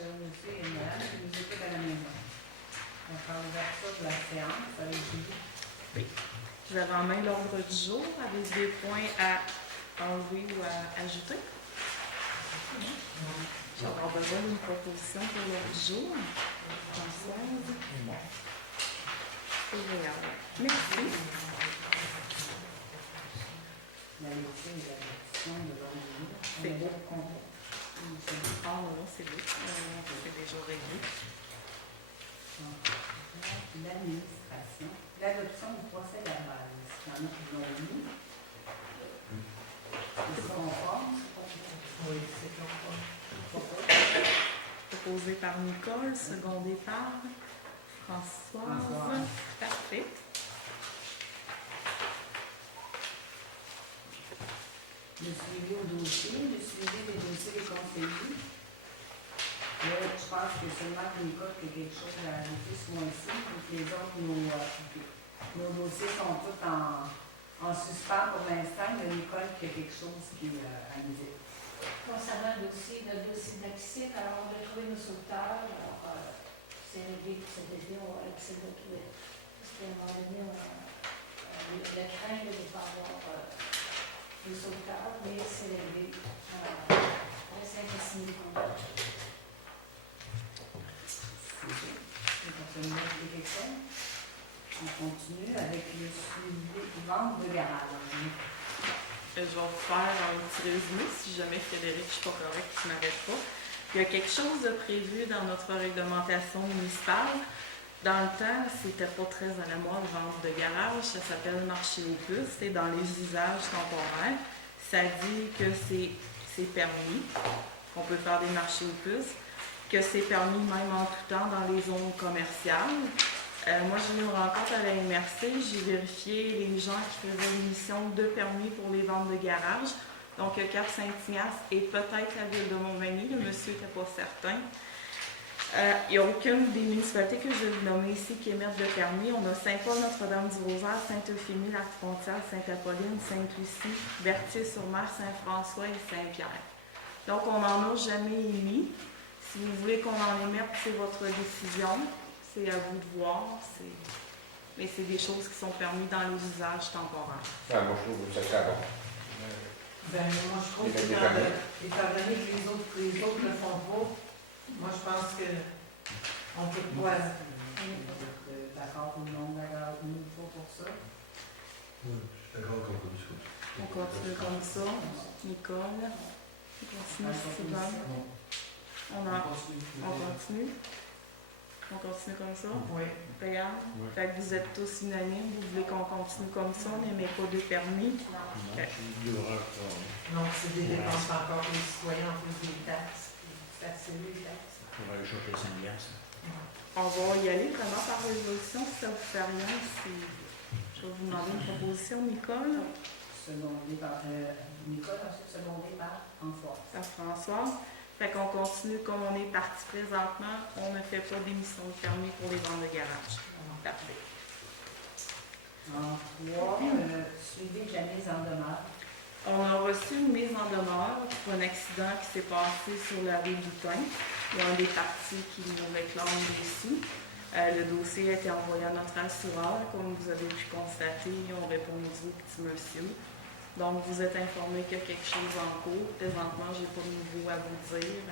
chère monsieur et madame qui nous écoutent à la maison. Donc, en ouverture de la séance, avec Julie. Oui. Vous avez en main l'ordre du jour avec des points à enlever ou à ajouter. J'ai encore besoin d'une proposition pour l'ordre du jour. Françoise. Merci. La lecture et la rédaction de l'ordre du jour. C'est beau. Complet. Ah non, c'est beau. C'est déjà réglé. L'administration. L'adoption du procès verbal. Il y en a qui l'ont lu. C'est conforme. Oui, c'est conforme. Proposé par Nicole, secondé par Françoise. Parfait. Le suivi au dossier, le suivi des dossiers des conseillers. Je pense que seulement Nicole qui a quelque chose à ajouter ce mois-ci, et les autres, nos dossiers sont tous en suspens pour l'instant. Il y a Nicole qui a quelque chose à nous dire. Concernant le dossier de la piscine, alors on a trouvé nos sauveteurs. Alors, c'est réglé pour cet été, on va essayer de trouver. Parce qu'à un moment donné, la crainte de ne pas avoir des sauveteurs, mais c'est réglé. On essaie de signer le contrat. On continue avec le suivi vente de garage. Je vais vous faire un petit résumé si jamais Frédéric, je ne suis pas correcte, qui ne m'arrête pas. Il y a quelque chose de prévu dans notre réglementation municipale. Dans le temps, c'était pas très à la mode vente de garage, ça s'appelle marché aux puces, c'est dans les usages temporaires. Ça dit que c'est permis, qu'on peut faire des marchés aux puces, que c'est permis même en tout temps dans les zones commerciales. Moi, j'ai eu une rencontre à la MRC, j'ai vérifié les gens qui faisaient l'émission de permis pour les ventes de garage. Donc, Cap-Saint-Ignace et peut-être la ville de Montmagny, le monsieur n'était pas certain. Il n'y a aucune des municipalités que je vais vous nommer ici qui émettent de permis. On a Saint-Paul, Notre-Dame-du-Rosaire, Sainte-Euphémie, Lac-Frontière, Sainte-Apolline, Sainte-Lucie, Berthier-sur-Mer, Saint-François et Saint-Pierre. Donc, on n'en a jamais émis. Si vous voulez qu'on en émette, c'est votre décision. C'est à vous de voir. Mais c'est des choses qui sont permises dans les usages temporaires. Ah, moi, je trouve que ça serait bon. Moi, je trouve que étant donné que les autres ne le font pas, moi, je pense qu'on peut pas. D'accord ou non, d'accord, il faut pour ça. Oui, je suis d'accord qu'on peut discuter. On continue comme ça. Nicole. On continue, Sylvain. On continue. On continue comme ça? Oui. Regarde. Oui. Fait que vous êtes tous unanimes. Vous voulez qu'on continue comme ça? On n'émet pas de permis. Okay. Donc, c'est des dépenses encore pour les citoyens en plus des taxes. Les taxes. On va aller chercher 5 piastres. On va y aller vraiment par résolution. Si ça vous fait rien, je vais vous demander une proposition, Nicole. Secondé par Nicole, ensuite secondé par François. Par François. Fait qu'on continue comme on est parti présentement. On ne fait pas d'émission de permis pour les ventes de garage. Parfait. En 3, suivi de la mise en demeure. On a reçu une mise en demeure pour un accident qui s'est passé sur la rue Boutin. Il y a un des partis qui nous réclame dessus. Le dossier a été envoyé à notre assureur. Comme vous avez pu constater, ils ont répondu au petit monsieur. Donc, vous êtes informé qu'il y a quelque chose en cours. Présentement, je n'ai pas de nouveau à vous dire.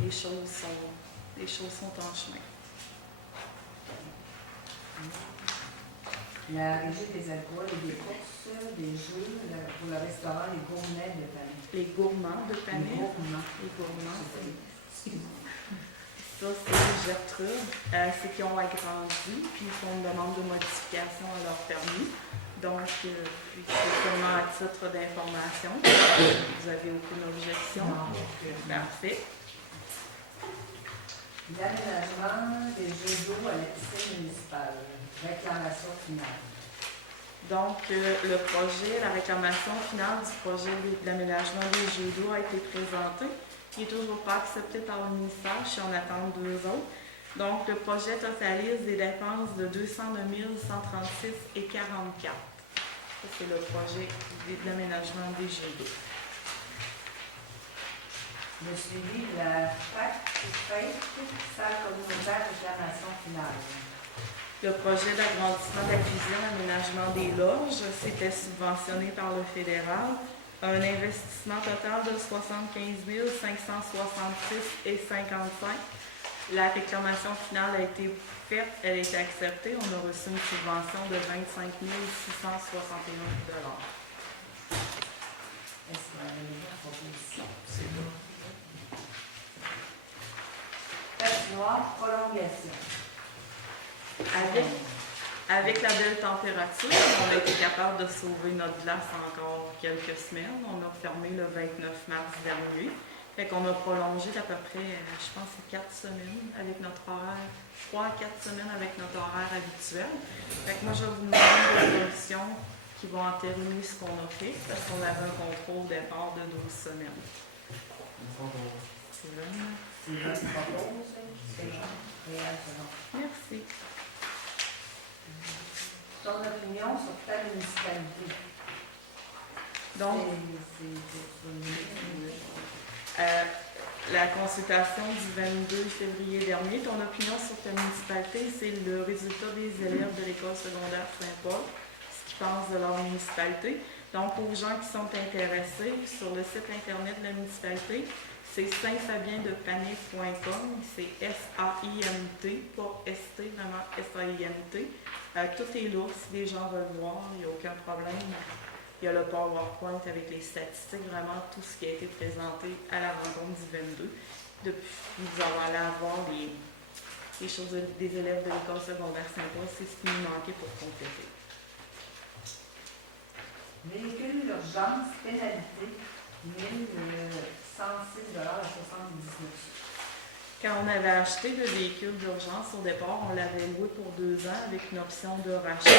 Les choses sont en chemin. La régie des alcools et des courses, des jeux pour le restaurant Les Gourmets de Panay. Les gourmands de Panay. Les gourmands. Ça, c'est Gertrude. C'est qu'ils ont agrandi, puis ils font une demande de modification à leur permis. Donc, c'est seulement à titre d'information. Vous n'avez aucune objection? Non. Parfait. L'aménagement des jeux d'eau à la piscine municipale. Réclamation finale. Donc, le projet, la réclamation finale du projet de l'aménagement des jeux d'eau a été présenté. Il n'est toujours pas accepté par le ministère. Je suis en attente 2 autres. Donc, le projet totalise des dépenses de 209 136 et 44. Ça, c'est le projet de l'aménagement des jeux d'eau. Le suivi de la FAC, salle communautaire réclamation finale. Le projet d'agrandissement de la cuisine, aménagement des loges, c'était subventionné par le fédéral. Un investissement total de 75 566,55 $. La réclamation finale a été faite, elle a été acceptée. On a reçu une subvention de 25 661 $. Est-ce que vous avez des propositions? C'est là. Patinoire, prolongation. Avec la belle température, on a été capable de sauver notre glace encore quelques semaines. On a fermé le 29 mars dernier. Fait qu'on a prolongé d'à peu près, je pense, 4 semaines avec notre horaire, 3 à 4 semaines avec notre horaire habituel. Fait que moi, je vais vous demander des solutions qui vont entériner ce qu'on a fait, parce qu'on avait un contrôle départ de 12 semaines. C'est là. C'est là qui propose, c'est là. Réal, c'est bon. Merci. Ton opinion sur ta municipalité? Donc, la consultation du 22 février dernier, ton opinion sur ta municipalité, c'est le résultat des élèves de l'école secondaire Saint-Paul, ce qu'ils pensent de leur municipalité. Donc, aux gens qui sont intéressés, sur le site internet de la municipalité, c'est saintfabiendepanay.com, c'est S-A-I-N-T, pas S-T, vraiment S-A-I-N-T. Tout est là, si les gens veulent voir, il n'y a aucun problème. Il y a le PowerPoint avec les statistiques, vraiment tout ce qui a été présenté à la rencontre du 22. Depuis, vous allez avoir les choses des élèves de l'école secondaire Saint-Paul, c'est ce qui nous manquait pour compléter. Véhicule d'urgence, pénalité, 106 $ à 79 $. Quand on avait acheté le véhicule d'urgence, au départ, on l'avait loué pour 2 ans avec une option de rachat.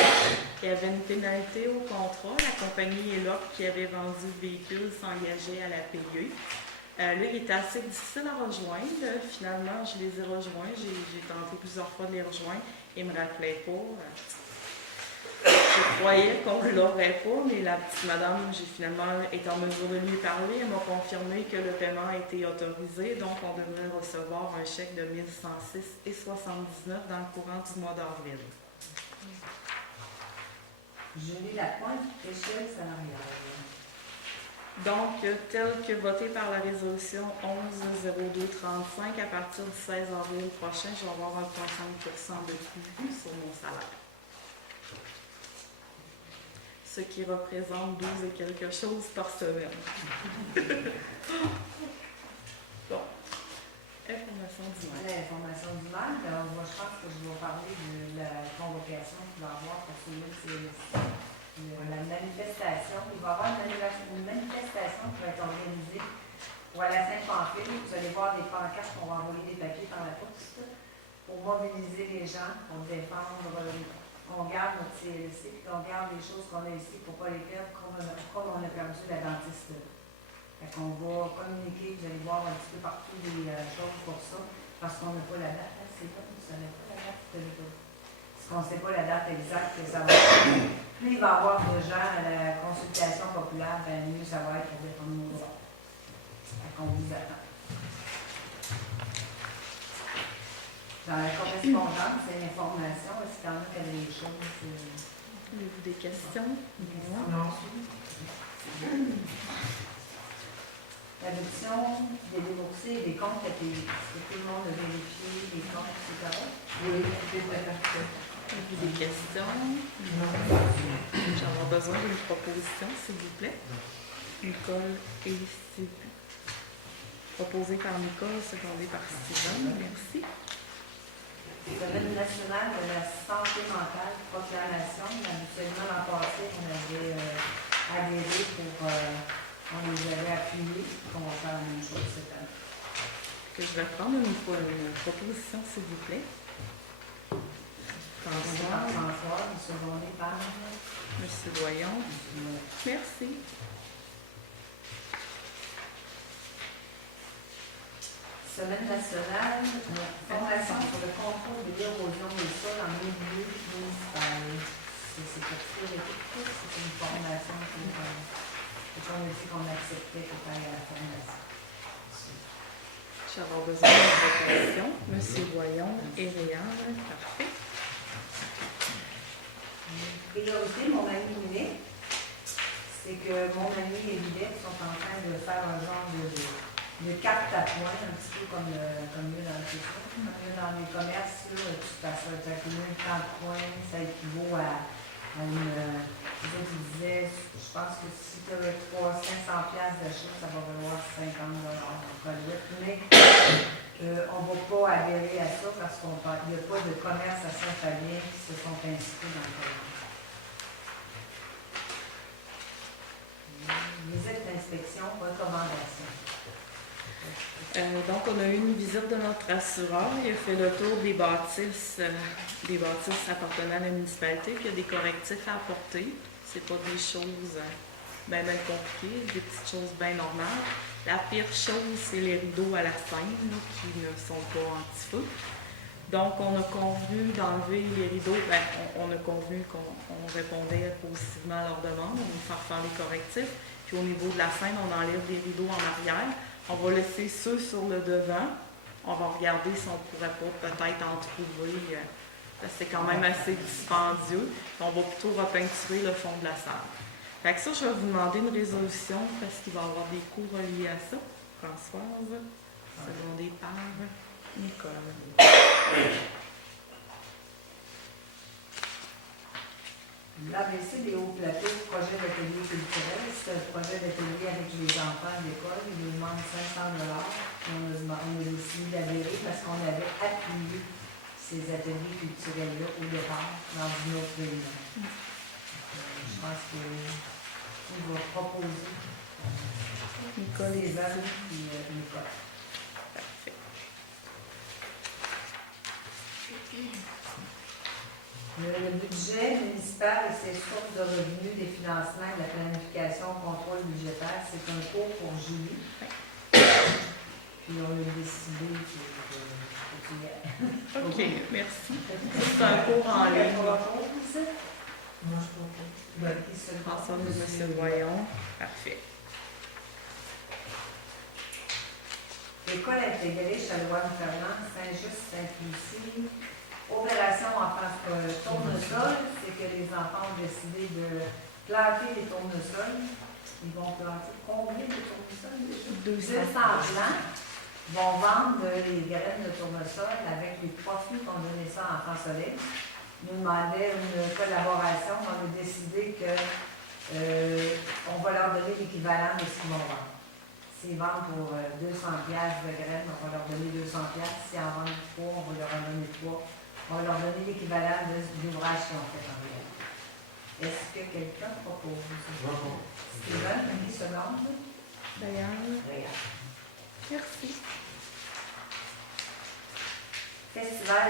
Il y avait une pénalité au contrat. La compagnie ELOC qui avait vendu le véhicule s'engageait à la payer. Là, il était assez difficile à rejoindre. Finalement, je les ai rejoints. J'ai tenté plusieurs fois de les rejoindre. Ils ne me rappelaient pas. Je croyais qu'on ne l'aurait pas, mais la petite madame, j'ai finalement été en mesure de lui parler. Elle m'a confirmé que le paiement a été autorisé, donc on devrait recevoir un chèque de 1106,79 dans le courant du mois d'avril. Julie Lapointe, échelle salariale. Donc, tel que voté par la résolution 11-02-35, à partir du 16 avril prochain, je vais avoir 1,5% de coût sur mon salaire. Ce qui représente 12 et quelque chose par semaine. Bon. Information du maire. L'information du maire, je pense que je vais parler de la convocation qu'il va y avoir pour ce la manifestation. Il va y avoir une manifestation qui va être organisée pour la Saint-Pamphile. Vous allez voir des pancartes qu'on va envoyer des papiers par la poste pour mobiliser les gens, pour défendre. On garde notre CLC, puis on garde les choses qu'on a ici pour ne pas les perdre comme on a perdu la dentiste. Fait qu'on va communiquer, vous allez voir un petit peu partout des choses pour ça, parce qu'on n'a pas la date. Hein, c'est pas, vous ne savez pas la date, parce qu'on ne sait pas la date exacte que ça va être. Plus il va y avoir de gens à la consultation populaire, bien mieux ça va être pour défendre nos droits. Fait qu'on vous attend. Dans la correspondance et l'information, est-ce qu'il y en a qui a des choses? Avez-vous des questions? Non. L'adoption des déboursés et des comptes à payer. Est-ce que tout le monde a vérifié les comptes, etc.? Oui, c'est parfait. Avez-vous des questions? Non. J'aurais besoin d'une proposition, s'il vous plaît. Nicole et Sylvie. Proposée par Nicole, secondée par Steven. Merci. Semaine nationale de la santé mentale, proclamation. Habituellement, l'an passé, on avait adhéré pour. On les avait appuyés. On va faire la même chose cette année. Que je vais prendre une proposition, s'il vous plaît. Commencé par François, secondé par Monsieur Doyon. Merci. Semaine nationale, formation sur le contrôle de l'érosion des sols en milieu municipal. C'est pour théorique, c'est une formation qu'on a dit qu'on acceptait pour aller à la formation. Je vais avoir besoin de votation. Monsieur Voyon et Réal. Parfait. Priorité, mon ami unique, c'est que mon ami et Villette sont en train de faire un genre de carte à points, un petit peu comme mieux dans le question. Comme mieux dans les commerces, là, tu accumules 30 points, ça équivaut à une. Je disais, je pense que si tu avais 500$ d'achat, ça va valoir 50$ en collecte. Mais on ne va pas adhérer à ça parce qu'il n'y a pas de commerce à Saint-Fabien qui se sont inscrits dans le programme. Visite d'inspection, recommandation. Donc, on a eu une visite de notre assureur. Il a fait le tour des bâtisses appartenant à la municipalité. Puis il y a des correctifs à apporter. C'est pas des choses bien compliquées, des petites choses bien normales. La pire chose, c'est les rideaux à la scène là, qui ne sont pas anti-feu. Donc, on a convenu d'enlever les rideaux. On a convenu qu'on répondait positivement à leur demande. On va faire les correctifs. Puis au niveau de la scène, on enlève les rideaux en arrière. On va laisser ceux sur le devant. On va regarder si on ne pourrait pas peut-être en trouver. Parce que c'est quand même assez dispendieux. On va plutôt repeinturer le fond de la salle. Fait que ça, je vais vous demander une résolution parce qu'il va y avoir des coûts reliés à ça. Françoise, secondée par Nicole. L'ABC des hauts plateaux, projet d'atelier culturel, c'est un projet d'atelier avec les enfants de l'école. Ils nous demandent 500$. On a décidé d'adhérer parce qu'on avait appuyé ces ateliers culturels-là au départ dans une autre réunion. Je pense qu'il va proposer Nicole les œuvres et Nicole. Parfait. Le budget municipal et ses sources de revenus, des financements, de la planification, contrôle budgétaire, c'est un cours pour Julie. Puis on a décidé que tu y es. OK, merci. C'est un cours en ligne. Moi, je propose. François de M. Voyon. Parfait. École intégrée Chaloine-Fernand, Saint-Just, Sainte-Lucie. Opération enfants tournesol, c'est que les enfants ont décidé de planter des tournesols. Ils vont planter combien de tournesols déjà? 200 plants. Ils vont vendre les graines de tournesol avec les profits qu'on donnait ça à Enfants Soleil. Ils nous demandaient une collaboration. On a décidé que on va leur donner l'équivalent de ce qu'ils vont vendre. S'ils vendent pour 200$ de graines, on va leur donner 200$. S'ils en vendent 3, on va leur en donner 3. On va leur donner l'équivalent de l'ouvrage qu'ils ont fait en réalité. Est-ce que quelqu'un propose? Steven, une seconde. Diane. Regarde. Merci. Festival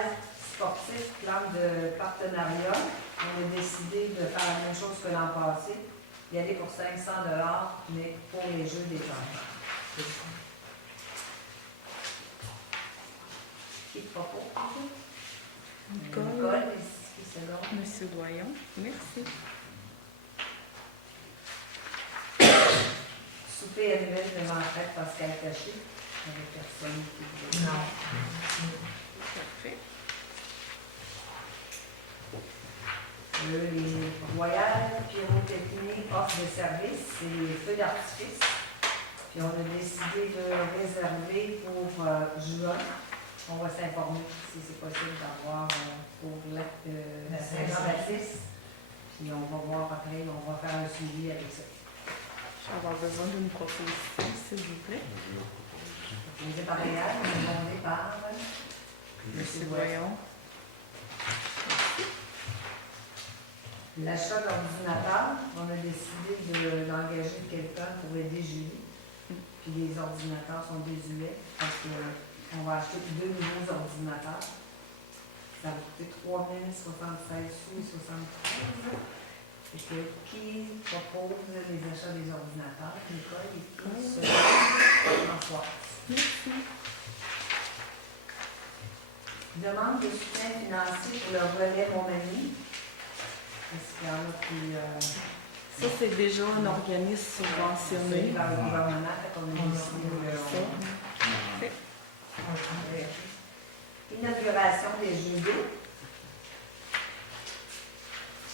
sportif, plan de partenariat. On a décidé de faire la même chose que l'an passé. Y aller pour 500$, mais pour les jeux des enfants. Qui propose? Nicole, ici, c'est long. Monsieur Doyon. Merci. Souper annuel de l'entraide Pascal Caché. Avec personne qui veut. Non. Parfait. Les Royales Pyrotechnie offre de service, c'est les feux d'artifice. Puis on a décidé de réserver pour juin. On va s'informer si c'est possible d'avoir pour la Saint-Jean-Baptiste. Puis on va voir après, on va faire un suivi avec ça. Je vais avoir besoin d'une proposition, s'il vous plaît. Les appareillages, on est demandé par Monsieur Voyon. L'achat d'ordinateurs, on a décidé d'engager quelqu'un pour aider Julie. Puis les ordinateurs sont désuets parce qu'on va acheter 2 nouveaux ordinateurs. Ça va coûter 3076 sous et 73. Et que qui propose les achats des ordinateurs? Nicole et qui François. Merci. Demande de soutien financier pour le relais Mon Ami. Est-ce qu'il y en a qui... Ça, c'est déjà un organisme subventionné. Par le gouvernement, fait qu'on a décidé Ça. Parfait. L'amélioration des jeux d'eau.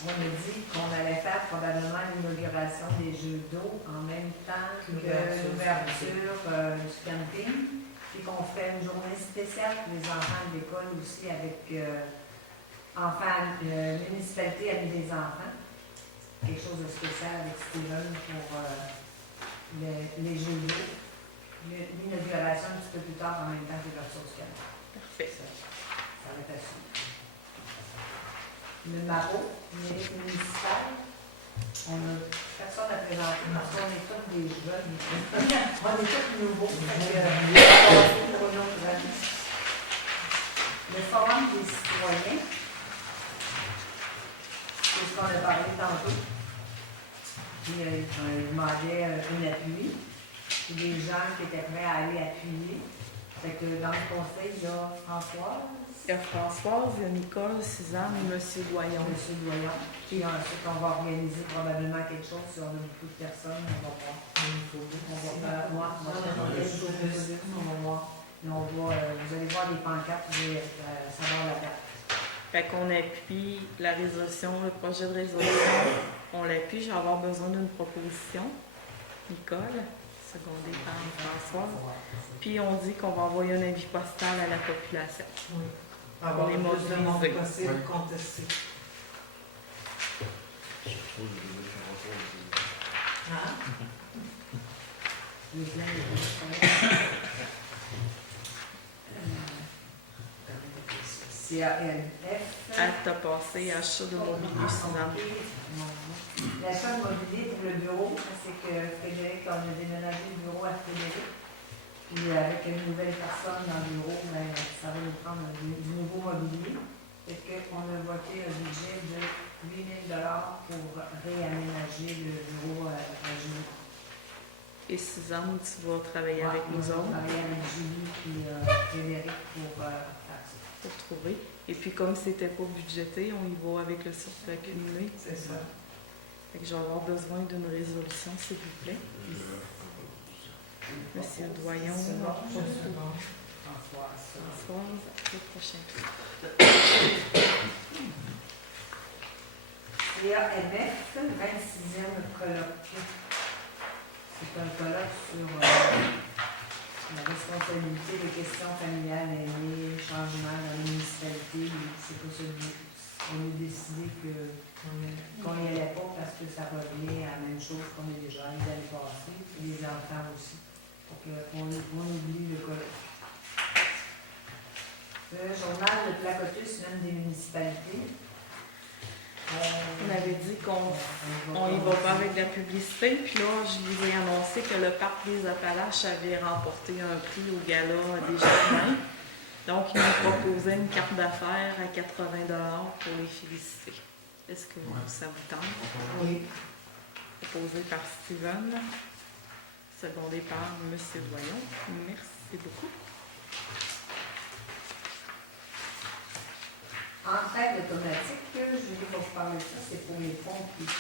On a dit qu'on allait faire probablement l'inauguration des jeux d'eau en même temps que l'ouverture du camping, puis qu'on ferait une journée spéciale pour les enfants de l'école aussi avec municipalité Amis des enfants. Quelque chose de spécial avec Steven pour les jeux d'eau. L'inauguration un petit peu plus tard en même temps que l'ouverture du camping. Parfait. Ça va être à suivre. Le MAPO, mairie municipale, on a personne à présenter parce qu'on est tous des jeunes. On est tous nouveaux. Pour une autre année. Le forum des citoyens, c'est ce qu'on a parlé tantôt. Puis on demandait un appui. Puis des gens qui étaient prêts à aller appuyer. Fait que dans le conseil, il y a Françoise. Il y a Françoise, il y a Nicole, Suzanne et M. Doyon. Monsieur Doyon. Puis ensuite, on va organiser probablement quelque chose. Si on a beaucoup de personnes, on va voir. On va voir. Vous allez voir les pancartes, vous allez savoir la date. Fait qu'on appuie la résolution, le projet de résolution. On l'appuie, je vais avoir besoin d'une proposition. Nicole, secondée par Françoise. Puis on dit qu'on va envoyer un avis postal à la population. Oui. Avoir les le plus de monde mobiliser. possible contesté. Hein? Les plans, CANF. Elle t'a passé achat de mobilier, Suzanne. L'achat de mobilier pour le bureau, c'est que Frédéric, on a déménagé le bureau à Frédéric. Puis avec une nouvelle personne dans le bureau, ben, ça va nous prendre du nouveau mobilier. Fait qu'on a voté un budget de 8 000 $ pour réaménager le bureau à Julie. Et Suzanne, tu vas travailler avec nous On autres va travailler avec Julie et Frédéric pour faire ça. pour trouver. Et puis comme c'était pas budgété, on y va avec le surplus accumulé. C'est ça. Fait que je vais avoir besoin d'une résolution, s'il vous plaît. Monsieur Doyon, C'est bon, Françoise, c'est bon. Françoise. le prochain tour. CAMF, 26e colloque. C'est un colloque sur la responsabilité des questions familiales aînées, changement dans les municipalités. C'est pas celui. On a décidé qu'on n'y allait pas parce que ça revient à la même chose qu'on a déjà eu l'année passée, et les enfants aussi. Donc, on oublie le colloque. Le journal de Placotus, même des municipalités. On avait dit qu'on y va pas avec la publicité, puis là, je vous ai annoncé que le Parc des Appalaches avait remporté un prix au Gala des Jardins. Donc, ils nous proposaient une carte d'affaires à 80 $ pour les féliciter. Est-ce que ça vous tente? Oui. Proposé par Steven, secondé par M. Doyon. Merci beaucoup. Entraide automatique, Julie va vous parler de ça, c'est pour les pompiers.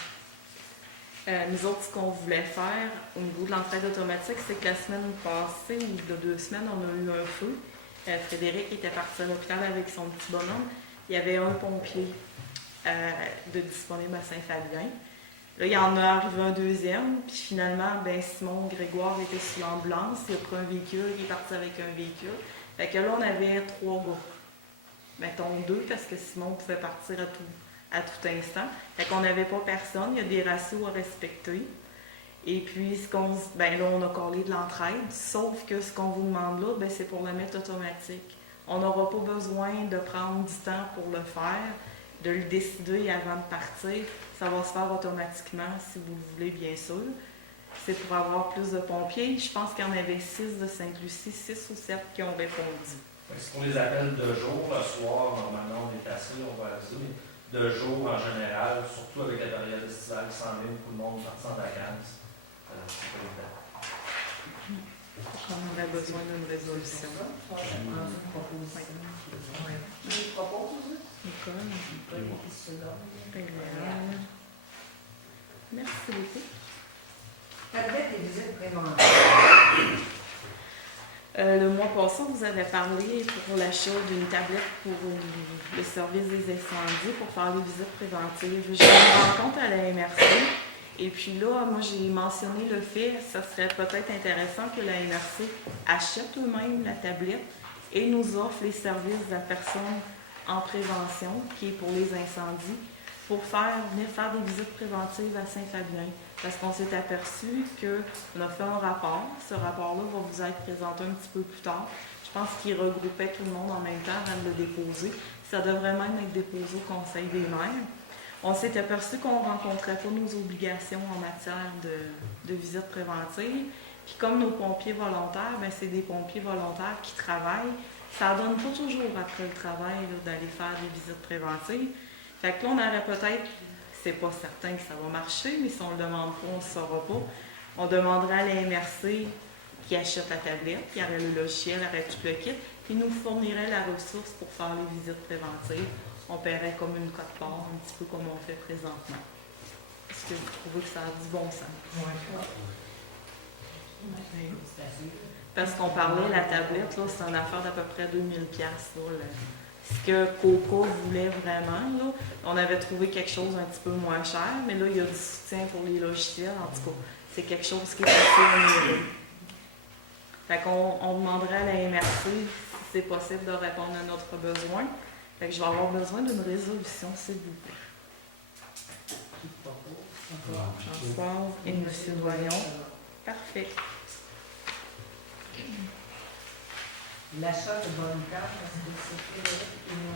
Nous autres, ce qu'on voulait faire au niveau de l'entraide automatique, c'est que la semaine passée, ou de 2 semaines, on a eu un feu. Frédéric était parti à l'hôpital avec son petit bonhomme. Il y avait un pompier de disponible à Saint-Fabien. Là, il y en a arrivé un deuxième, puis finalement, Simon Grégoire était sur l'ambulance, il a pris un véhicule, il est parti avec un véhicule. Fait que là, on avait 3 gars. Mettons 2, parce que Simon pouvait partir à tout instant. Fait qu'on n'avait pas personne, il y a des ratios à respecter. Et puis, là, on a collé de l'entraide, sauf que ce qu'on vous demande là, c'est pour le mettre automatique. On n'aura pas besoin de prendre du temps pour le faire, de le décider avant de partir. Ça va se faire automatiquement, si vous le voulez, bien sûr. C'est pour avoir plus de pompiers. Je pense qu'il y en avait 6 de Sainte-Lucie, 6 ou 7 qui ont répondu. C'est pour les appels de jour, le soir, normalement, on est assis, on va aviser, mais de jour en général, surtout avec la période estivale qui s'en vient, beaucoup de monde partant en vacances. C'est pas évident. On aurait besoin d'une résolution. Une proposition. Qui propose? Nicole, Qui se donne. merci beaucoup. Tablette et visites préventives. Le mois passé, on vous avait parlé pour l'achat d'une tablette pour le service des incendies pour faire les visites préventives. J'ai eu une rencontre à la MRC et puis là, moi j'ai mentionné le fait que ça serait peut-être intéressant que la MRC achète eux-mêmes la tablette et nous offre les services de la personne en prévention, qui est pour les incendies, pour venir faire des visites préventives à Saint-Fabien. Parce qu'on s'est aperçu qu'on a fait un rapport. Ce rapport-là va vous être présenté un petit peu plus tard. Je pense qu'il regroupait tout le monde en même temps avant de le déposer. Ça devrait même être déposé au Conseil des maires. On s'est aperçu qu'on ne rencontrait pas nos obligations en matière de visites préventives. Puis comme nos pompiers volontaires, c'est des pompiers volontaires qui travaillent. Ça ne donne pas toujours après le travail d'aller faire des visites préventives. Fait que là, on aurait peut-être... C'est pas certain que ça va marcher, mais si on le demande pas, on ne le saura pas. On demanderait à la MRC qui achète la tablette, qui aurait le logiciel, aurait tout le kit, puis nous fournirait la ressource pour faire les visites préventives. On paierait comme une cote-part, un petit peu comme on fait présentement. Est-ce que vous trouvez que ça a du bon sens? Ouais. Parce qu'on parlait, la tablette, là, c'est une affaire d'à peu près 2000$. Ce que Coco voulait vraiment, là, on avait trouvé quelque chose un petit peu moins cher, mais là, il y a du soutien pour les logiciels. En tout cas, c'est quelque chose qui est assez onéreux. Fait qu'on demanderait à la MRC si c'est possible de répondre à notre besoin. Fait que je vais avoir besoin d'une résolution, s'il vous plaît. Françoise et M. Voyon. Parfait. L'achat de bonne carte, parce que c'est Frédéric qui nous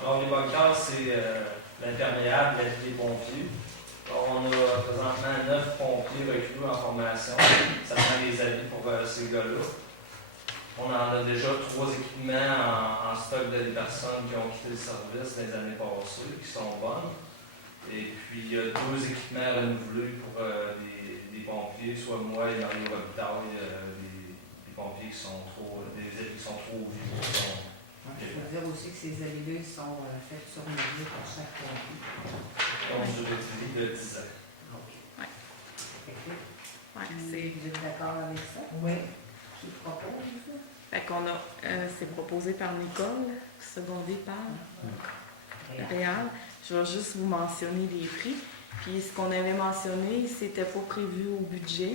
Alors, les bancaires, c'est l'imperméable, l'avis des pompiers. Alors, on a présentement 9 pompiers recrutés en formation. Ça prend des avis pour ces gars-là. On en a déjà 3 équipements en stock de des personnes qui ont quitté le service les années passées, qui sont bonnes. Et puis, il y a 2 équipements renouvelés pour des pompiers, soit moi et Mario Robitaille, des pompiers qui sont trop, des avis qui sont trop vieux. Il faut dire aussi que ces avis-là sont faits sur mesure pour chaque pompier. Donc, je vais utiliser de 10 ans. OK. Ouais. Ouais, Vous êtes d'accord avec ça? Oui. Qui propose ça? Fait qu'on a, c'est proposé par Nicole, secondé par Réal. Je vais juste vous mentionner les prix. Puis ce qu'on avait mentionné, c'était pas prévu au budget.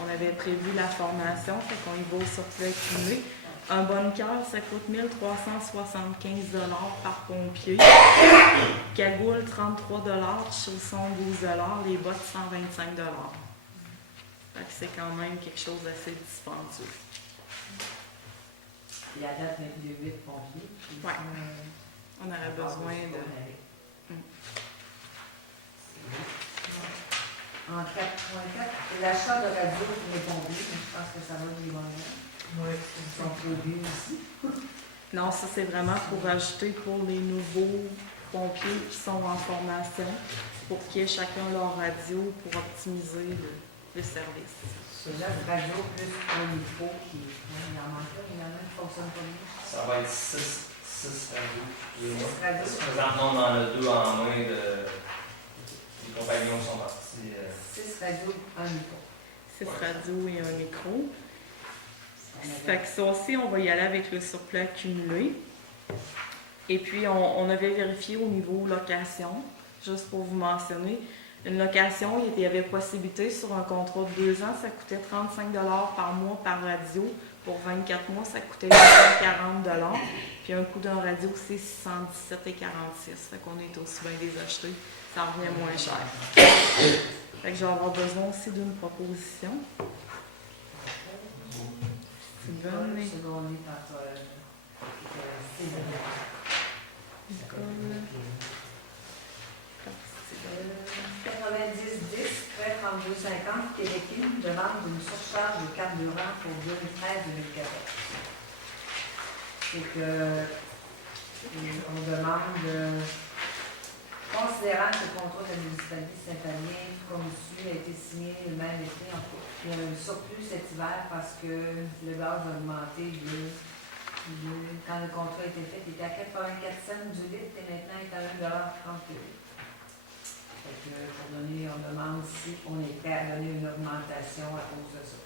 On avait prévu la formation, fait qu'on y va au surplus accumulé. Un bon cœur, ça coûte 1 375 $ par pompier. Cagoule, 33 $. Chausson, 12 $. Les bottes, 125 $. Fait que c'est quand même quelque chose d'assez dispendieux. Il y a date de 8 pompiers. Ouais. On aurait besoin de... En 4.4, l'achat de radio pour les pompiers, mais je pense que ça va des moyens. Oui, Ils sont trop vieux aussi. Non, ça c'est vraiment pour ajouter pour les nouveaux pompiers qui sont en formation, pour qu'ils aient chacun leur radio pour optimiser le service. C'est là, radio plus un micro qui... Il en manque pas, il y en a qui ne fonctionne pas bien. Ça va être 6 radios. 6 radios. Présentement, on en a 2 en main les compagnons sont partis. 6 radios, un micro. 6 radios et un micro. Fait que ça aussi, on va y aller avec le surplus accumulé. Et puis, on avait vérifié au niveau location, juste pour vous mentionner. Une location, il y avait possibilité sur un contrat de 2 ans, ça coûtait 35 $ par mois par radio. Pour 24 mois, ça coûtait 840 $. Puis un coût d'un radio, c'est 617,46 $. Fait qu'on est aussi bien des acheter. Ça revient moins cher. Fait que je vais avoir besoin aussi d'une proposition. C'est bonne, mais... Secondé par Nicole. 90-10, près 32,50, Québécois demande une surcharge de carburant pour 2013-2014. C'est que on demande, considérant que le contrat de la municipalité de Saint-Fabien, comme celui a été signé le même été, en fait, il y a un surplus cet hiver parce que le gaz a augmenté quand le contrat a été fait, il était à 84 cents du litre et maintenant il est à 1,38 $. Fait que, on demande si on est prêt à donner une augmentation à cause de ça.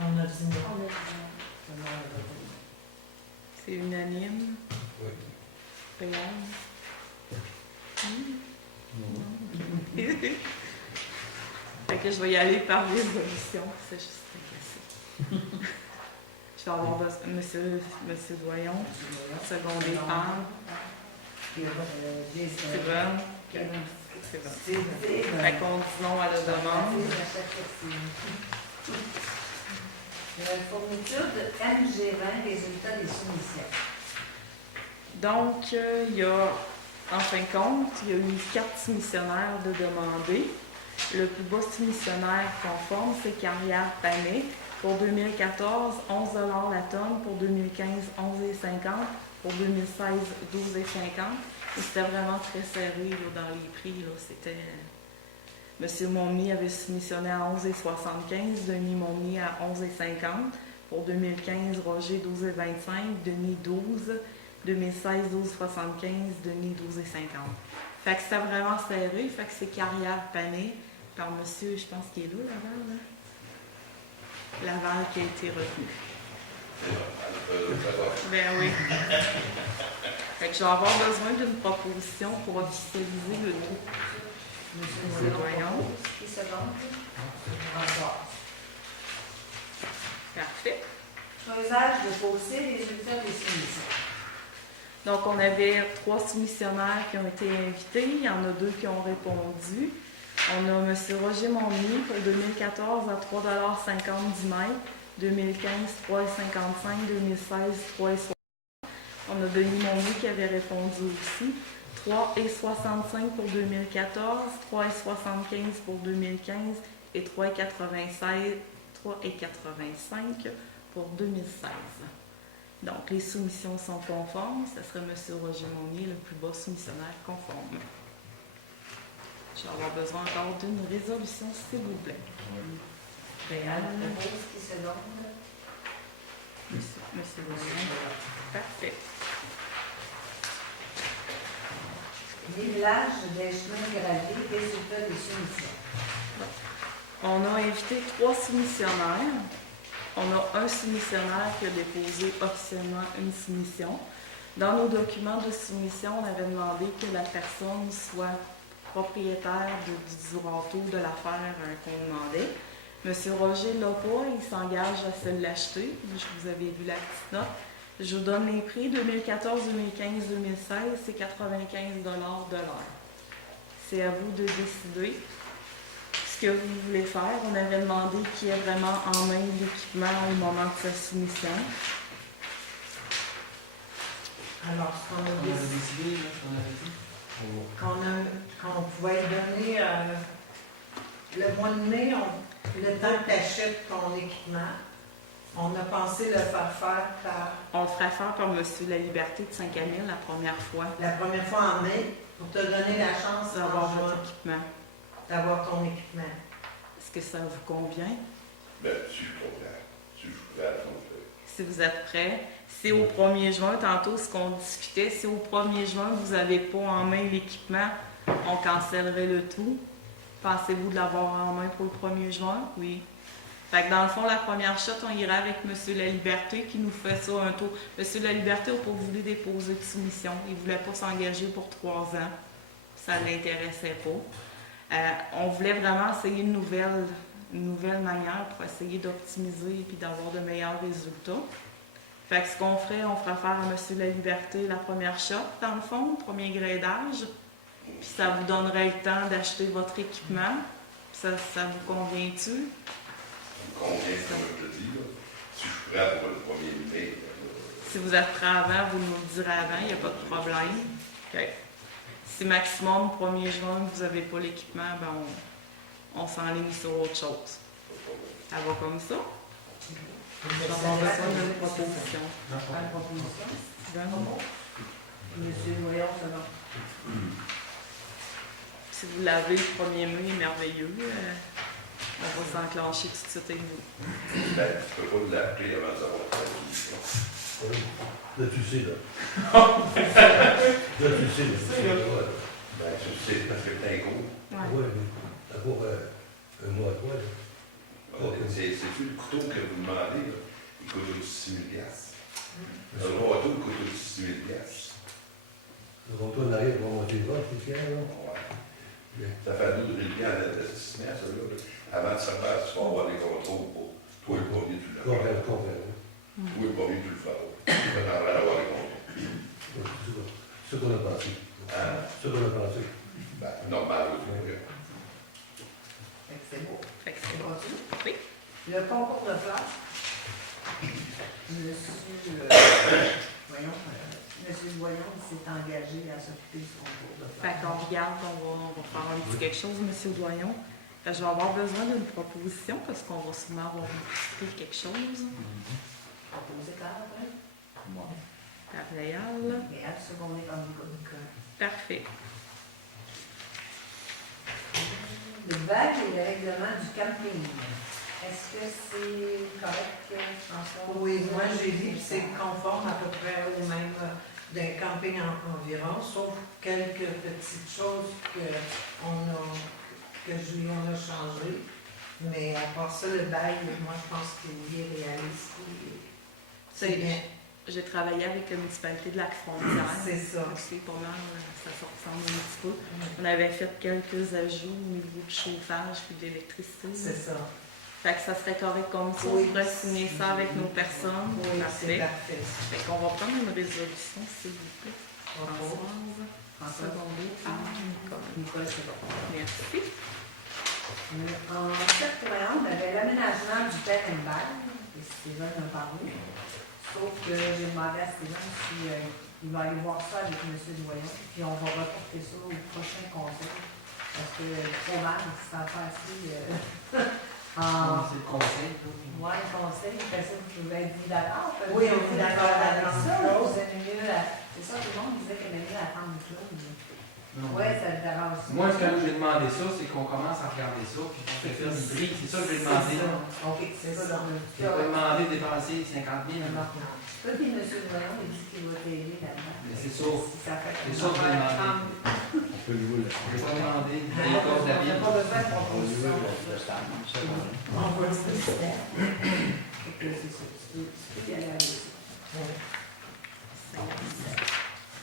On a dit non. On a dit Tout le monde a voté. C'est unanime. Oui. Regarde. Fait que je vais y aller par résolution. C'est juste très classique. Je vais avoir besoin. Monsieur Doyon, secondé par Steven. Steven. Fait qu'on dit non à la demande. Fourniture de MG20, résultat des soumissions. Donc, il y a, en fin de compte, il y a eu 4 soumissionnaires de demander. Le plus bas soumissionnaire conforme, c'est Carrière Panet. Pour 2014, 11 $ la tonne. Pour 2015, 11,50 $. Pour 2016, 12,50 $. Et c'était vraiment très serré là, dans les prix. Là. C'était... Monsieur Montmy avait soumissionné à 11,75 $. Denis Montmy à 11,50 $. Pour 2015, Roger 12,25 $. Denis 12 $. 2016, 12,75 $. Denis 12,50 $. Fait que c'était vraiment serré. Fait que c'est Carrière Panet par monsieur, je pense qu'il est là, Laval, là. Laval qui a été retenu. Ben oui. Fait que je vais avoir besoin d'une proposition pour officialiser le tout. Monsieur Voyons. Qui seconde? Encore. Parfait. Creusage de fossé, résultat des soumissions. Donc, on avait 3 soumissionnaires qui ont été invités. Il y en a 2 qui ont répondu. On a M. Roger Montmy pour 2014 à 3,50 $, 10 mètres. 2015, 3,55 $. 2016, 3,60 $. On a Denis Montmy qui avait répondu aussi. 3,65 pour 2014, 3,75 pour 2015 et 3,85 pour 2016. Donc, les soumissions sont conformes. Ce serait M. Roger Montmy, le plus bas soumissionnaire conforme. Je vais avoir besoin encore d'une résolution, s'il vous plaît. Réal propose qui seconde? Monsieur Doyon. Parfait. Nivelage des chemins gravés, résultat des soumissions. On a invité 3 soumissionnaires. On a un soumissionnaire qui a déposé officiellement une soumission. Dans nos documents de soumission, on avait demandé que la personne soit propriétaire du râteau de l'affaire qu'on demandait. Monsieur Roger l'a pas, il s'engage à se l'acheter. Je vous avais vu la petite note. Je vous donne les prix 2014, 2015, 2016, c'est 95 $ de l'heure. C'est à vous de décider ce que vous voulez faire. On avait demandé qu'il y ait vraiment en main l'équipement au moment de sa soumission. Alors, ce qu'on a On avait décidé, là, ce qu'on avait dit. qu'on pouvait donner le mois de mai, le temps que tu achètes ton équipement, on a pensé le faire par On le ferait faire par M. La Liberté de Saint-Camille la première fois, la première fois en mai pour te donner la chance d'avoir en juin votre équipement. d'avoir ton équipement. Est-ce que ça vous convient? Ben, si je comprends. Si je suis prêt à le faire. Si vous êtes prêts, si au 1er juin, tantôt ce qu'on discutait, si au 1er juin vous n'avez pas en main l'équipement, on cancellerait le tout. Pensez-vous de l'avoir en main pour le 1er juin? Oui. Fait que dans le fond, la première shot, on irait avec M. La Liberté qui nous fait ça un tour. M. La Liberté n'a pas voulu déposer de soumission. Il ne voulait pas s'engager pour 3 ans. Ça ne l'intéressait pas. On voulait vraiment essayer une nouvelle manière pour essayer d'optimiser et d'avoir de meilleurs résultats. Fait que ce qu'on ferait, on ferait faire à M. La Liberté la première shot, dans le fond, le premier gradage. Puis ça vous donnerait le temps d'acheter votre équipement. Ça vous convient-tu? Ça me convient, comme je te dis, là. Si je suis prêt pour le 1er mai, Si vous êtes prêt avant, vous nous le direz avant, il n'y a pas de problème. Okay. Si maximum 1er juin, vous n'avez pas l'équipement, ben on s'enligne sur autre chose. Ça va comme ça? Je vais avoir besoin d'une proposition. Pas de proposition. Bon. Monsieur Voyons, seconde. Si vous l'avez le 1er mai, merveilleux. On va s'enclencher tout de suite avec vous. ben, tu ne peux pas l'appeler avant d'avoir ta décision. Là, tu sais, là. Là, tu sais, là. Ben, c'est parce que le temps est court. Ouais. Ouais, mais d'abord, un mois de quoi, là? C'est-tu le couteau que vous demandez, là? Il coûte aussi 6 000 $. Un râteau coûte aussi 6 000 $. Le retour en arrière pour monter le bas, c'est clair, là? Ouais. Ça fait 12 000 $ d'investissement, ça, là. Avant de se faire, tu vas avoir des contrôles pour toi et le premier, tu l'as. Comprends. Toi et le premier, tu le feras. Tu vas t'en avoir des contrôles. C'est ce qu'on a pensé. Hein? C'est ce qu'on a pensé. Ben, normal, oui. Fait que c'est beau. Fait que c'est On bon. continue? Oui. Le concours de place. Monsieur, Monsieur Voyant s'est engagé à s'occuper du concours de Fait place. qu'on regarde, on va faire un petit quelque chose, M. Doyon. Fait que je vais avoir besoin d'une proposition parce qu'on va sûrement avoir discuté quelque chose. Proposé par après. Bon. Par Réal. Et à ce qu'on est dans le cas. Parfait. Le bac et le règlement du camping. Est-ce que c'est correct, François? Oui, moi j'ai dit que c'est conforme à peu près au même d'un camping environ, sauf quelques petites choses que Julien a changées. Mais à part ça, le bail, moi je pense qu'il est réaliste. C'est bien. J'ai travaillé avec la municipalité de Lac-Frontière. C'est ça. C'est pas mal, ça se ressemble un petit peu. On avait fait quelques ajouts au niveau du chauffage et de l'électricité. C'est ça. Fait que ça serait correct comme ça. Oui. On pourrait signer ça avec nos personnes. Oui, c'est Parfait. parfait. Fait qu'on va prendre une résolution, s'il vous plaît. Bravo. Françoise. Secondé par Nicole. Nicole, c'est bon. Merci. En 7.1, il y avait l'aménagement du terrain de balle, et Stéphane en a parlé. Sauf que j'ai demandé à Stéphane s'il va aller voir ça avec M. Doyon, puis on va reporter ça au prochain conseil. Parce que trop mal, ça fait assez. C'est le conseil. Ouais, le conseil, fait ça, vous pouvez être d'accord. Oui, on est d'accord avec ça. Vous aimez mieux, c'est ça, tout le monde disait qu'il aimait mieux attendre une chose. Non. Oui, ça te dérange aussi. Moi, quand j'ai demandé ça, c'est qu'on commence à regarder ça, puis qu'on fait faire des prix. C'est ça que j'ai demandé. OK, c'est ça. J'ai pas demandé de dépenser 50 000. Toi, puis M. Voyon, il dit qu'il va t'aider là-dedans. Mais c'est ça. Si ça fait C'est ça que j'ai demandé. On peut jouer là. J'ai pas demandé des On causes n'a d'avis. pas besoin de On va jouer proposition. là. On va le faire. Fait que c'est ça. Tu peux y aller avec ça.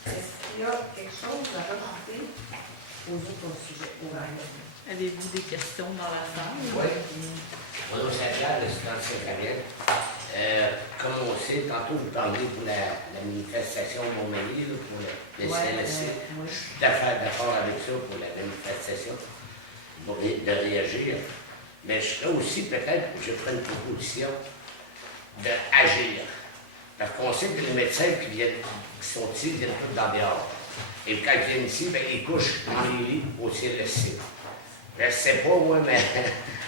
Est-ce qu'il y a quelque chose à rajouter aux autres sujets? Avez-vous des questions dans la salle? Oui. Mon nom c'est Pierre, le stand Saint-Gabriel. Comme on sait, tantôt vous parlez pour la manifestation de Montmagny, là, pour le CLSC. Je suis tout à fait d'accord avec ça pour la manifestation, de réagir. Mais je serais aussi peut-être, je ferai une proposition d'agir. Parce qu'on sait que les médecins qui sont ici viennent tous dans des dehors. Et quand ils viennent ici, ben, ils couchent dans les lits au CLSC. Je ne sais pas, moi, mais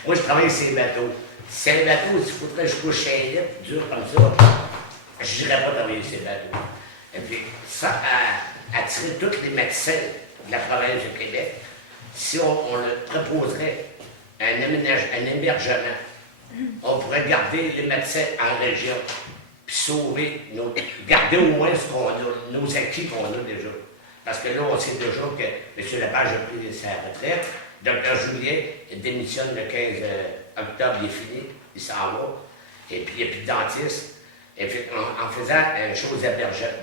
moi, je travaille sur les bateaux. Si c'est un bateau, s'il faudrait que je couche sur un lit, dur comme ça, je n'irais pas travailler sur les bateaux. Et puis, ça, attirer tous les médecins de la province du Québec, si on leur proposerait un hébergement, on pourrait garder les médecins en région, puis sauver, garder au moins ce qu'on a, nos acquis qu'on a déjà. Parce que là, on sait déjà que M. Lepage a pris sa retraite. Dr. Julien démissionne le 15 octobre, il est fini, il s'en va. Et puis, il n'y a plus de dentiste. Et puis, en faisant une chose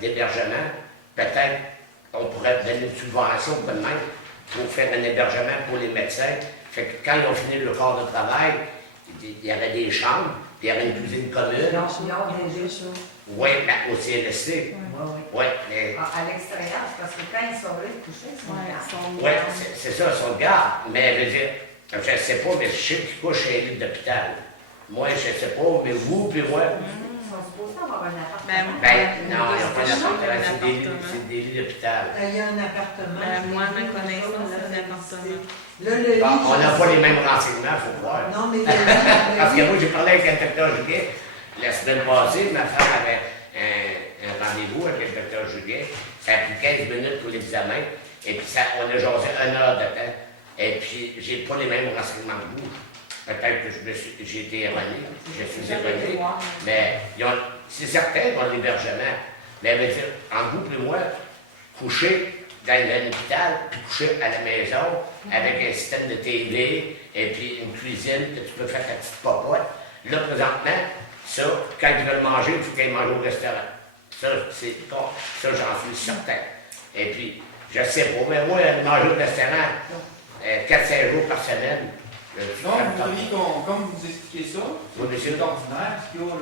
d'hébergement, peut-être on pourrait donner une subvention comme même pour faire un hébergement pour les médecins. Fait que quand ils ont fini le corps de travail, il y aurait des chambres, puis il y aurait une cuisine commune. Oui, mais au CLSC. Oui, mais. À l'extérieur, parce que quand ils sont là, ils couchaient, ils sont là. Oui, c'est ça, ils sont de garde. Mais je veux dire, je ne sais pas, mais je sais qu'ils couchent à un lit d'hôpital. Moi, je ne sais pas, mais vous, puis moi. Ils sont supposés avoir un appartement. Ben, non, ils n'ont pas d'appartement, c'est des lits d'hôpital. Il y a un appartement. Moi, à ma connaissance, c'est un appartement. Là, le lit, Bon, on n'a pas les mêmes renseignements, il faut croire. Non, mais le lit, Parce que moi, j'ai parlé avec un docteur Julien. La semaine passée, ma femme avait un rendez-vous avec le docteur Julien. Ça a pris 15 minutes pour l'examen. Et puis, on a jasé 1 heure de temps. Et puis, j'ai pas les mêmes renseignements que vous. Peut-être que j'ai été erroné. Je suis erroné. Mais c'est certain qu'on a l'hébergement. Mais elle veut dire, en vous et moi, coucher dans un hôpital, puis coucher à la maison avec un système de TV et puis une cuisine que tu peux faire ta petite popote. Là, présentement, ça, quand ils veulent manger, il faut qu'ils mangent au restaurant. Ça, c'est bon. Ça, j'en suis certain. Et puis, je sais pas, mais moi, manger au restaurant 4-5 jours par semaine. Non, vous voudriez comme vous expliquez ça, Oui, monsieur. c'est ordinaire, ce qu'il y a là.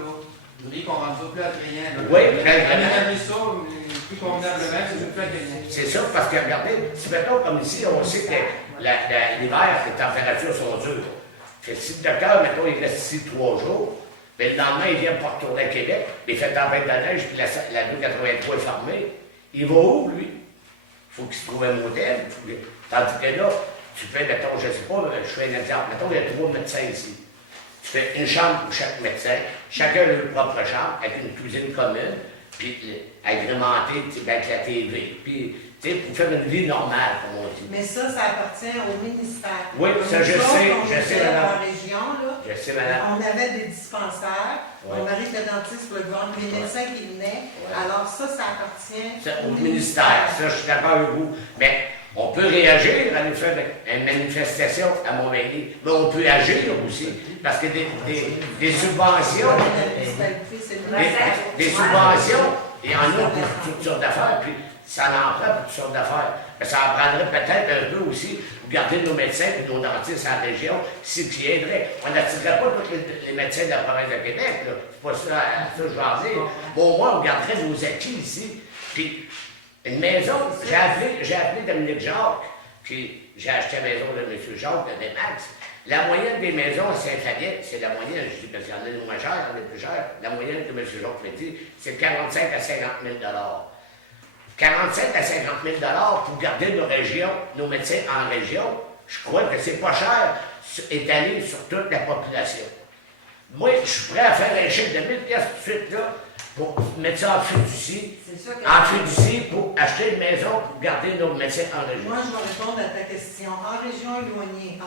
Vous voudriez qu'on rende ça plus attrayant. Oui, très bien. Aménager ça plus convenablement, c'est plus attrayant. C'est ça, parce que regardez, si mettons comme ici, on sait que l'hiver, les températures sont dures. Fait que si le docteur, mettons, il reste ici 3 jours, mais le lendemain, il vient pour retourner à Québec, il fait tempête de neige, puis la 283 est fermée. Il va où, lui? Il faut qu'il se trouve un motel. Tandis que là, tu fais, mettons, je ne sais pas, je fais un exemple. Mettons, il y a 3 médecins ici. Tu fais une chambre pour chaque médecin, chacun a leur propre chambre, avec une cuisine commune, puis agrémentée avec la TV. Puis, tu sais, pour faire une vie normale, comme on dit. Mais ça appartient au ministère. Oui, Comme ça, nous je autres, sais, on je sais, était madame. en région, là, Je sais, madame. on avait des dispensaires. Ouais. Mon mari était dentiste pour le gouvernement, les médecins qui venaient. Ouais. Alors ça appartient Au ministère, ça, je suis d'accord avec vous. Mais on peut réagir à aller faire une manifestation à Montmagny, mais on peut agir aussi, parce que des subventions, des subventions, il y en a pour toutes sortes d'affaires, puis ça en prend pour toutes sortes d'affaires. Mais ça en prendrait peut-être un peu aussi pour garder nos médecins et nos dentistes en région, qui aideraient. On n'attirerait pas tous les médecins de la province de Québec, là. C'est pas ça, ça je vais en dire. Bon, au moins, on garderait nos acquis ici. Puis, une maison, j'ai appelé Dominique Jacques, puis j'ai acheté la maison de M. Jacques de Desmax. La moyenne des maisons à Saint-Fabienne, c'est la moyenne, je dis parce qu'il y en a des moins chères, il y en a des plus chères. La moyenne que M. Jacques m'a dit, c'est 45 à 50 000 45 à 50 000 pour garder nos régions, nos médecins en région, je crois que c'est pas cher étalé sur toute la population. Moi, je suis prêt à faire un chèque de 1000 pièces tout de suite là, pour mettre ça en fiducie, pour acheter une maison, pour garder nos médecins en région. Moi, je vais répondre à ta question. En région éloignée,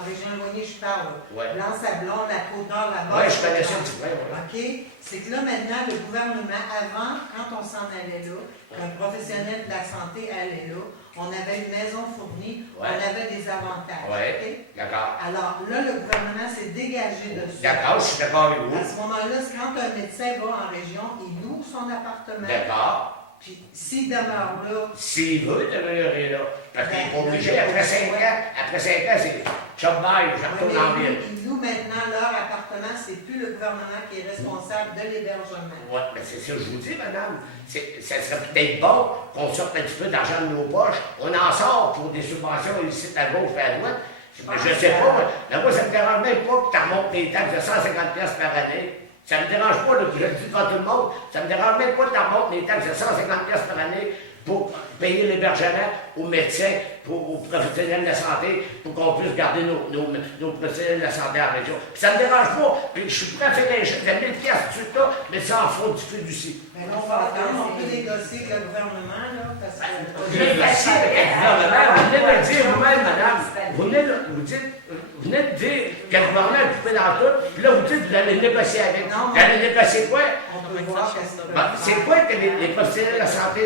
je parle. Ouais. Blanc-Sablon, la Côte-Nord, la Basse. Oui, je connais ça un petit peu. Ouais. OK? C'est que là, maintenant, le gouvernement, avant, quand on s'en allait là, un professionnel de la santé allait là, on avait une maison fournie, Ouais. on avait des avantages. Oui, OK? d'accord. Alors là, le gouvernement s'est dégagé de ça. D'accord, je suis d'accord avec vous. À ce moment-là, quand un médecin va en région, il loue son appartement. D'accord. Puis s'il demeure là, S'il veut demeurer là, parce qu'il n'est pas obligé, après 5 ans, c'est job bye, je retourne en ville. ils louent maintenant leur appartement, c'est plus le gouvernement qui est responsable de l'hébergement. Oui, mais c'est ça que je vous dis, madame. Ça serait peut-être bon qu'on sorte un petit peu d'argent de nos poches. On en sort pour des subventions ici à gauche et à droite. Je ne sais pas, mais moi, ça ne me dérange même pas que tu remontes les taxes de 150 pièces par année. Ça ne me dérange pas, là, je le dis devant tout le monde, ça ne me dérange même pas que tu remontes les taxes de 150 pièces par année pour payer l'hébergement aux médecins, aux professionnels de la santé, pour qu'on puisse garder nos professionnels de la santé en région. Puis ça ne me dérange pas, puis je suis prêt à faire un chèque de 1000 pièces tout de suite là, mais ça en faut du fiducie. Mais là, on va attendre, on peut négocier avec le gouvernement, là, parce que... Négocier avec le gouvernement, vous venez de le dire vous-même, madame. Vous venez de dire que le gouvernement est coupé dans tout, puis là, vous dites que vous allez négocier avec. Non, Vous allez négocier quoi? On peut voir qu'est-ce que C'est quoi que les professionnels de la santé,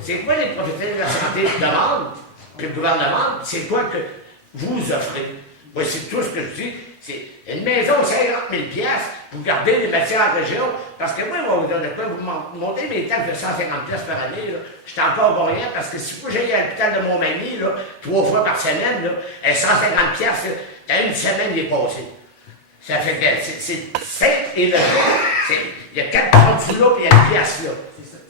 c'est quoi les professionnels de la santé demandent, puis le gouvernement, c'est quoi que vous offrez? Moi, c'est tout ce que je dis. C'est une maison de 50 000 piastres pour garder les médecins en région. Parce que moi, on va vous donner quoi? Vous montez mes taxes de 150 piastres par année, là. Je suis encore pas rien parce que si moi j'allais à l'hôpital de Montmagny, là, 3 fois par semaine, là, 150 piastres, t'as une semaine est passée. Ça fait que c'est simple et logique. Il y a 4 produits là, puis il y a une pièce là.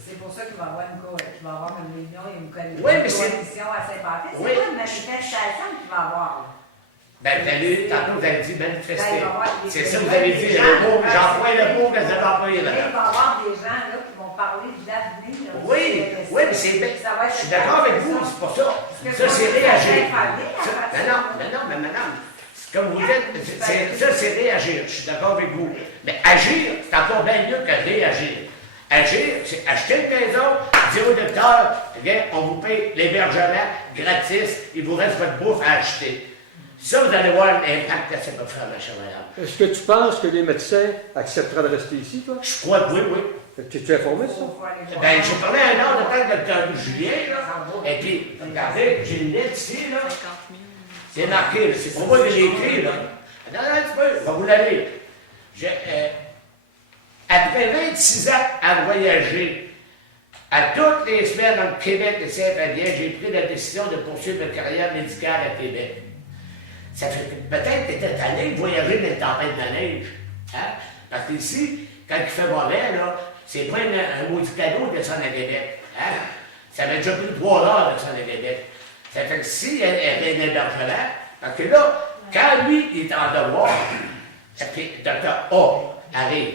C'est pour ça qu'il va y avoir une réunion et une Oui, mais c'est- coalition à Saint-Patrick. Oui. C'est pas une manifestation qu'il va y avoir. Ben, tantôt, vous avez dit manifester. Ben, il va y avoir des- C'est ça que vous avez dit. J'emploie le mot que vous avez employé, Il va y madame. avoir des gens là, qui vont parler de l'avenir. là, du Oui, CLSC. oui, mais c'est bien. Ça va être Je suis d'accord avec vous, c'est pour ça. Ça, c'est réagir. Mais madame, comme vous dites, ça, c'est réagir. Je suis d'accord avec vous. Mais agir, c'est encore bien mieux que réagir. Agir, c'est acheter une maison, dire au docteur, regarde, on vous paye l'hébergement gratis, il vous reste votre bouffe à acheter. Ça, vous allez voir l'impact que ça peut faire à la Chambre. Est-ce que tu penses que les médecins accepteraient de rester ici, toi? Je crois que oui, oui. Tu es informé de ça? Faut aller voir. Ben, j'ai parlé à un an de temps avec le docteur Julien, là. Et puis, regardez, j'ai une lettre ici, là. 50 000. C'est marqué, là. C'est pour moi que j'ai écrit, là. Non, un petit peu, je vais vous la lire. Après 26 ans à voyager, à toutes les semaines dans le Québec et Saint-Fabien, j'ai pris la décision de poursuivre une carrière médicale à Québec. Ça fait peut-être que tu étais allé voyager dans les tempêtes de neige. Hein? Parce qu'ici, quand il fait mauvais, là, c'est pas un maudit cadeau de descendre à Québec. Hein? Ça m'a déjà pris 3 heures de descendre à Québec. Ça fait que si elle avait un hébergement, parce que là, quand lui, il est en devoir, puis le docteur A arrive,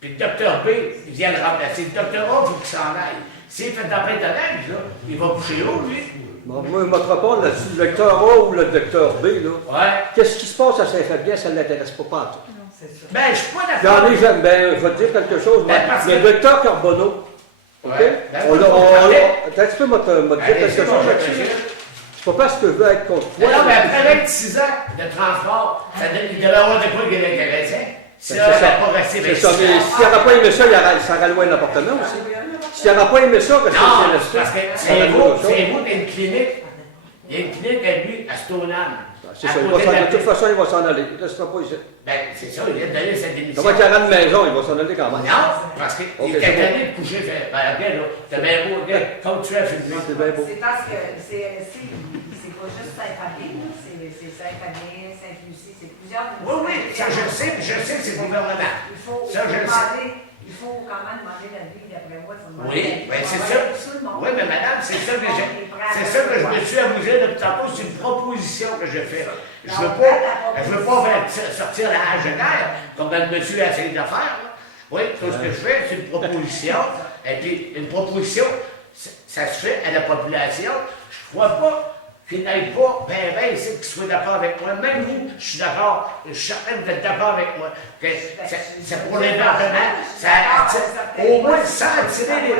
puis le docteur B, il vient le remplacer. Le docteur A, il faut qu'il s'en aille. S'il fait tempête de neige, là, il va coucher où, lui? Bon, moi, je vais te répondre là-dessus. Le docteur A ou le docteur B, là. Ouais. Qu'est-ce qui se passe à Saint-Fabien, ça ne l'intéresse pas tout. C'est ça. Ben, je suis pas J'en d'accord. ai jamais. Ben, je vais te dire quelque chose. Ben, parce Le que- docteur Carbonneau, OK? Ouais. Ben, On l'a- moi, je vais Attends un petit peu, moi, te dire Allez, quelque c'est bon, chose là-dessus. monsieur. C'est pas parce que je veux être contre toi. Non, mais après 26 ans de transport, il devait avoir de quoi qui l'intéressait. Si C'est là, ça. il n'a pas resté C'est ça, 26 mais ans. s'il n'aurait pas aimé ça, ça aurait loué un appartement aussi. S'il n'aurait pas aimé ça, rester Non, chez parce que ça c'est aurait loué autre chose. vous, il y a une clinique. Il y a une clinique à lui, à Stoneham. C'est ça, de toute façon, il va s'en aller. Il ne restera pas ici. Ben, c'est ça, il vient de donner sa Il démission. va qu'il rentre maison, il va s'en aller quand même. Non, parce qu'il Ok, est c'est bon. allé de coucher. Fait, ben, regarde, là, t'as bien beau, regarde, comme tu as filmé. C'est bien beau. C'est parce que c'est pas juste Saint-Fabien, là, c'est Saint-Fabien, Sainte-Lucie, c'est plusieurs. Oui, oui, ça je sais que c'est le gouvernement. Il faut Ça, je le sais. il faut quand même demander l'avis, d'après moi. Il faut demander Oui, l'avis. ben Il faut c'est demander ça. tout le monde. Oui, mais madame, c'est ça que je me suis amusé depuis tantôt, c'est une proposition que je fais. Je veux pas sortir la hache de guerre, comme le monsieur a essayé de le faire. Là. Oui, tout ce que je fais, c'est une proposition. Et puis, une proposition, ça se fait à la population. Je crois pas qu'il n'aille pas, ici, qu'il soit d'accord avec moi. Même vous, je suis d'accord. Je suis certain que vous êtes d'accord avec moi. Que c'est pour l'hébergement, ça attire, au moins sans attirer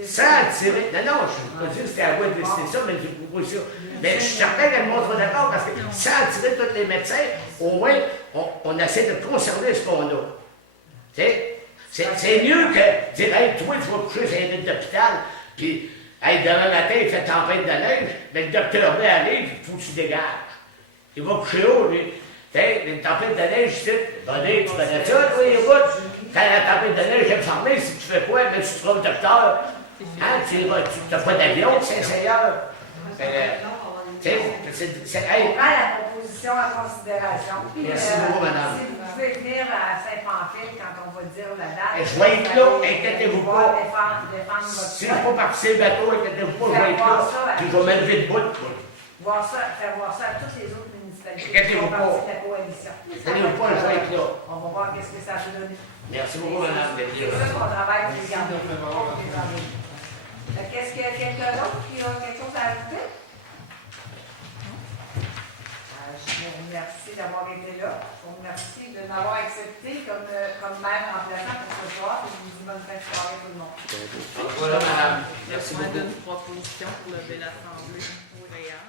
non, non, je ne veux pas dire que c'était à moi de décider ça, mais c'est une proposition. Mais je suis certain qu'elle montre d'accord, parce que sans attirer tous les médecins, au moins, on essaie de conserver ce qu'on a. Tu sais? C'est mieux que dire, hey, toi, tu vas coucher sur un lit d'hôpital, puis, hey, demain matin, il fait tempête de neige, mais le docteur B arrive, il faut que tu dégages. Il va coucher haut, lui. Tu sais, une tempête de neige, tu sais, bonnet, tu connais ça, oui, écoute, quand la tempête de neige est fermée, si tu fais quoi, mais tu seras le docteur. Hein, tu n'as pas d'avion, c'est Seigneur. Tu sais, On prend la proposition en considération. Puis, Merci beaucoup, madame. Si vous pouvez venir à Saint-Pamphile quand on va dire la date. Je vais être là, inquiétez-vous pas. Défendre votre Si je ne peux pas partir le bateau, inquiétez-vous pas, je vais être là. Puis je vais me lever debout. Faire voir ça à toutes les autres municipalités qui Inquiétez-vous font pas. partie de la coalition. Inquiétez-vous pas, je vais être là. On va voir qu'est-ce que ça peut donner. Merci beaucoup, madame. C'est ça qu'on travaille pour les garder. Qu'est-ce qu'il y a quelqu'un d'autre qui a quelque chose à ajouter? Je vous remercie d'avoir été là. Je vous remercie de m'avoir accepté comme maire remplaçant pour ce soir. Et je vous dis bonne fin de soirée tout le monde. Voilà, madame. Merci beaucoup. Une proposition pour lever l'Assemblée au Réal.